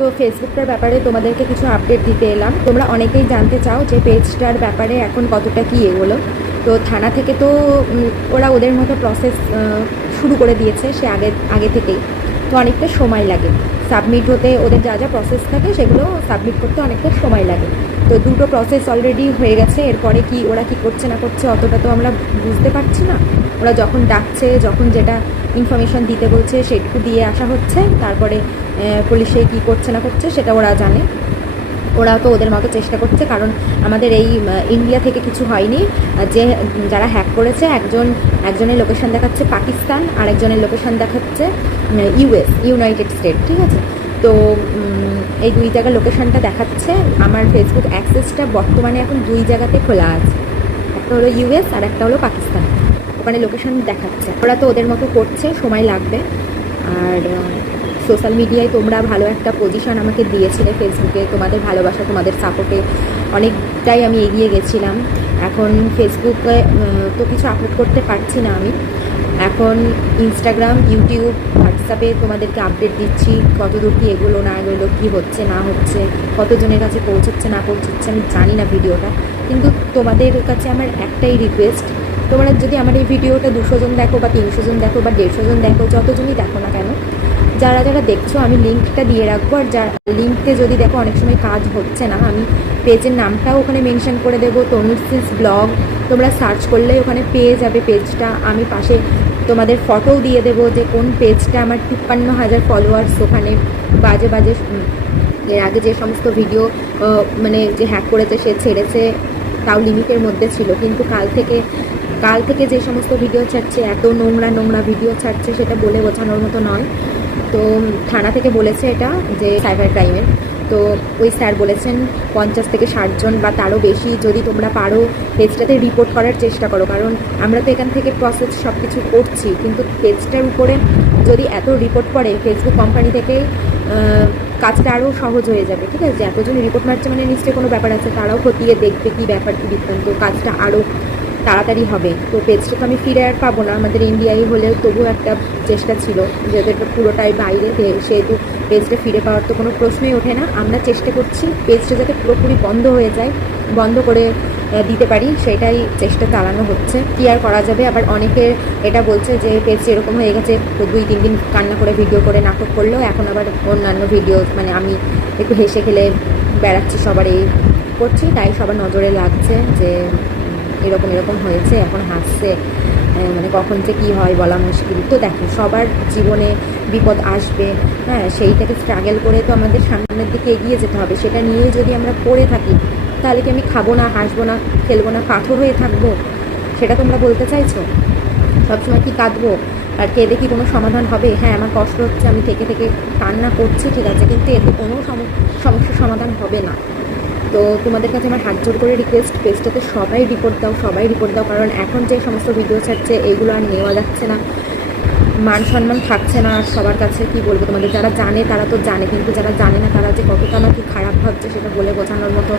তো ফেসবুকটার ব্যাপারে তোমাদেরকে কিছু আপডেট দিতে এলাম। তোমরা অনেকেই জানতে চাও যে পেজটার ব্যাপারে এখন কতটা কী এগোলো। তো থানা থেকে তো ওরা ওদের মতো প্রসেস শুরু করে দিয়েছে সে আগে আগে থেকেই। তো অনেকটা সময় লাগে। সাবমিট হতে, ওদের যা যা প্রসেস থাকে সেগুলো সাবমিট করতে অনেকটা সময় লাগে। তো দুটো প্রসেস অলরেডি হয়ে গেছে, এরপরে কি ওরা কি করছে না করছে অতটা তো আমরা বুঝতে পারছি না। ওরা যখন ডাকছে, যখন যেটা ইনফরমেশন দিতে বলছে সেটুকু দিয়ে আসা হচ্ছে, তারপরে পুলিশে কি করছে না করছে সেটা ওরা জানে। ওরা তো ওদের মতো চেষ্টা করছে, কারণ আমাদের এই ইন্ডিয়া থেকে কিছু হয়নি। যে যারা হ্যাক করেছে, একজন, একজনের লোকেশান দেখাচ্ছে পাকিস্তান আর একজনের লোকেশন দেখাচ্ছে ইউএস ইউনাইটেড স্টেট ঠিক আছে? তো এই দুই জায়গার লোকেশানটা দেখাচ্ছে। আমার ফেসবুক অ্যাক্সেসটা বর্তমানে এখন দুই জায়গাতে খোলা আছে। একটা হলো ইউএস আর একটা হলো পাকিস্তান। ওখানে লোকেশন দেখাচ্ছে। ওরা তো ওদের মতো করছে, সময় লাগবে। আর সোশ্যাল মিডিয়ায় তোমরা ভালো একটা পজিশন আমাকে দিয়েছিলে ফেসবুকে তোমাদের ভালোবাসা, তোমাদের সাপোর্টে অনেকটাই আমি এগিয়ে গেছিলাম। এখন ফেসবুকে তো কিছু আপলোড করতে পারছি না আমি। এখন ইনস্টাগ্রাম ইউটিউব হোয়াটসঅ্যাপে তোমাদেরকে আপডেট দিচ্ছি, কতদূর কি এগুলো, না এগুলো, কী হচ্ছে, না হচ্ছে, কতজনের কাছে পৌঁছচ্ছে, না পৌঁছচ্ছে, আমি জানি না ভিডিওটা। কিন্তু তোমাদের কাছে আমার একটাই রিকোয়েস্ট তোমরা যদি আমার এই ভিডিওটা দুশো জন দেখো বা তিনশো জন দেখো বা দেড়শো জন দেখো, যতজনই দেখো না কেন যারা যারা দেখছ, আমি লিঙ্কটা দিয়ে রাখব। আর যার লিঙ্কতে যদি দেখো, অনেক সময় কাজ হচ্ছে না। আমি পেজের নামটাও ওখানে মেনশন করে দেবো তনুশ্রীস ব্লগ তোমরা সার্চ করলেই ওখানে পেয়ে যাবে পেজটা। আমি পাশে তোমাদের ফটোও দিয়ে দেবো যে কোন পেজটা আমার তিপ্পান্ন হাজার ফলোয়ার্স ওখানে বাজে বাজে এর আগে যে সমস্ত ভিডিও মানে যে হ্যাক করেছে, সে ছেড়েছে, তাও লিমিটের মধ্যে ছিল। কিন্তু কাল থেকে কাল থেকে যে সমস্ত ভিডিও ছাড়ছে, এত নোংরা নোংরা ভিডিও ছাড়ছে, সেটা বলে বোঝানোর মতো নয়। তো থানা থেকে বলেছে এটা যে সাইবার ক্রাইমের তো ওই স্যার বলেছেন পঞ্চাশ থেকে ষাটজন বা তারও বেশি যদি তোমরা পারো পেজটাতে রিপোর্ট করার চেষ্টা করো। কারণ আমরা তো এখান থেকে প্রসেস সব কিছু করছি, কিন্তু পেজটার উপরে যদি এত রিপোর্ট করে ফেসবুক কোম্পানি থেকে কাজটা আরও সহজ হয়ে যাবে, ঠিক আছে? এতজন রিপোর্ট মারছে মানে নিশ্চয়ই কোনো ব্যাপার আছে? তারাও খতিয়ে দেখবে কী ব্যাপার, কী বৃত্তান্ত, কাজটা আরও তাড়াতাড়ি হবে। তো পেজটা তো আমি ফিরে আর পাবো না। আমাদের ইন্ডিয়ায় হলেও তবুও একটা চেষ্টা ছিল এটা পুরোটাই বাইরে সেহেতু পেজটা ফিরে পাওয়ার তো কোনো প্রশ্নই ওঠে না। আমরা চেষ্টা করছি পেজটা যাতে পুরোপুরি বন্ধ হয়ে যায়, বন্ধ করে দিতে পারি, সেটাই চেষ্টা চালানো হচ্ছে। কি আর করা যাবে? আবার অনেকে এটা বলছে যে পেজ এরকম হয়ে গেছে দুই, তিন দিন কান্না করে ভিডিও করে নাটক করলেও এখন আবার অন্যান্য ভিডিও মানে আমি একটু হেসে খেলে বেড়াচ্ছি সবার এই করছি, তাই সবার নজরে লাগছে যে এরকম এরকম হয়েছে, এখন হাসছে মানে কখন যে কী হয় বলা মুশকিল। তো দেখো, সবার জীবনে বিপদ আসবে হ্যাঁ সেইটাকে স্ট্রাগল করে তো আমাদের সামনের দিকে এগিয়ে যেতে হবে। সেটা নিয়ে যদি আমরা পড়ে থাকি, তাহলে কি আমি খাব না, হাসবো না, খেলব না, পাথর হয়ে থাকব? সেটা তোমরা বলতে চাইছো? সবসময় কি কাঁদবো? আর কেঁদে কি কোনো সমাধান হবে? হ্যাঁ আমার কষ্ট হচ্ছে, আমি থেকে থেকে কান্না করছি, ঠিক আছে, কিন্তু এতে কোনো সম- সমস্যার সমাধান হবে না। তো তোমাদের কাছে আমার হাত জোর করে রিকোয়েস্ট পেজটাতে সবাই রিপোর্ট দাও, সবাই রিপোর্ট দাও, কারণ এখন যে সমস্ত ভিডিও ছাড়ছে এইগুলো আর নেওয়া যাচ্ছে না। মান সম্মান থাকছে না আর সবার কাছে, কি বলব তোমাদের? যারা জানে, তারা তো জানে, কিন্তু যারা জানে না, তারা যে কতটা আমাকে খারাপ ভাবছে, সেটা বলে বোঝানোর মতো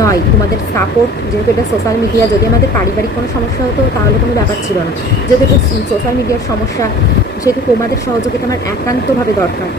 নয়। তোমাদের সাপোর্ট যেহেতু এটা সোশ্যাল মিডিয়া যদি আমাদের পারিবারিক কোনো সমস্যা হতো, তাহলে কোনো ব্যাপার ছিল না। যেহেতু এটা সোশ্যাল মিডিয়ার সমস্যা সেহেতু তোমাদের সহযোগিতা আমার একান্তভাবে দরকার।